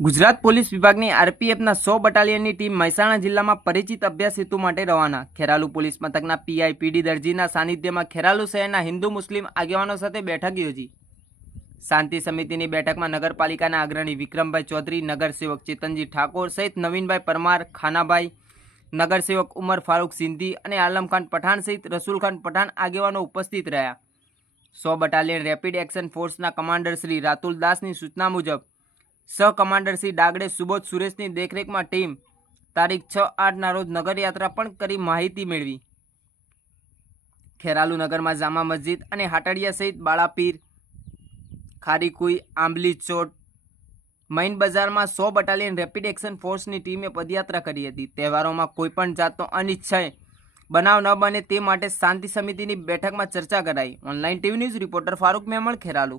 Gujarat police વિભાગની આરપીએફના સો બટાલિયનની team Mehsana જિલ્લામાં પરિચિત અભ્યાસ હેતુ માટે રવાના. ખેરાલુ પોલીસ મથકના પીઆઈ પીડી દરજીના સાનિધ્યમાં ખેરાલુ શહેરના હિન્દુ મુસ્લિમ આગેવાનો સાથે બેઠક યોજી. શાંતિ સમિતિની બેઠકમાં નગરપાલિકાના અગ્રણી વિક્રમભાઈ ચૌધરી, નગરસેવક ચેતનજી ઠાકોર સહિત નવીનભાઈ પરમાર, ખાનાભાઈ, નગરસેવક ઉમર ફારૂક સિંધી અને આલમખાન પઠાણ સહિત રસુલખાન પઠાણ આગેવાનો ઉપસ્થિત રહ્યા. સો બટાલિયન રેપિડ એક્શન ફોર્સના કમાન્ડર શ્રી રાતુલ દાસની સૂચના મુજબ સહ કમાન્ડર શ્રી ડાગડે, સુબોધ સુરેશની દેખરેખમાં ટીમ તારીખ છ આઠના રોજ નગરયાત્રા પણ કરી માહિતી મેળવી. ખેરાલુ નગરમાં જામા મસ્જિદ અને હાટડિયા સહિત બાળાપીર, ખારીકુઈ, આંબલી ચોટ, મૈન બજારમાં સો બટાલિયન રેપિડ એક્શન ફોર્સની ટીમે પદયાત્રા કરી હતી. તહેવારોમાં કોઈપણ જાતનો અનિચ્છય બનાવ ન બને તે માટે શાંતિ સમિતિની બેઠકમાં ચર્ચા કરાઈ. Online TV news reporter Farooq Memon, Kheralu.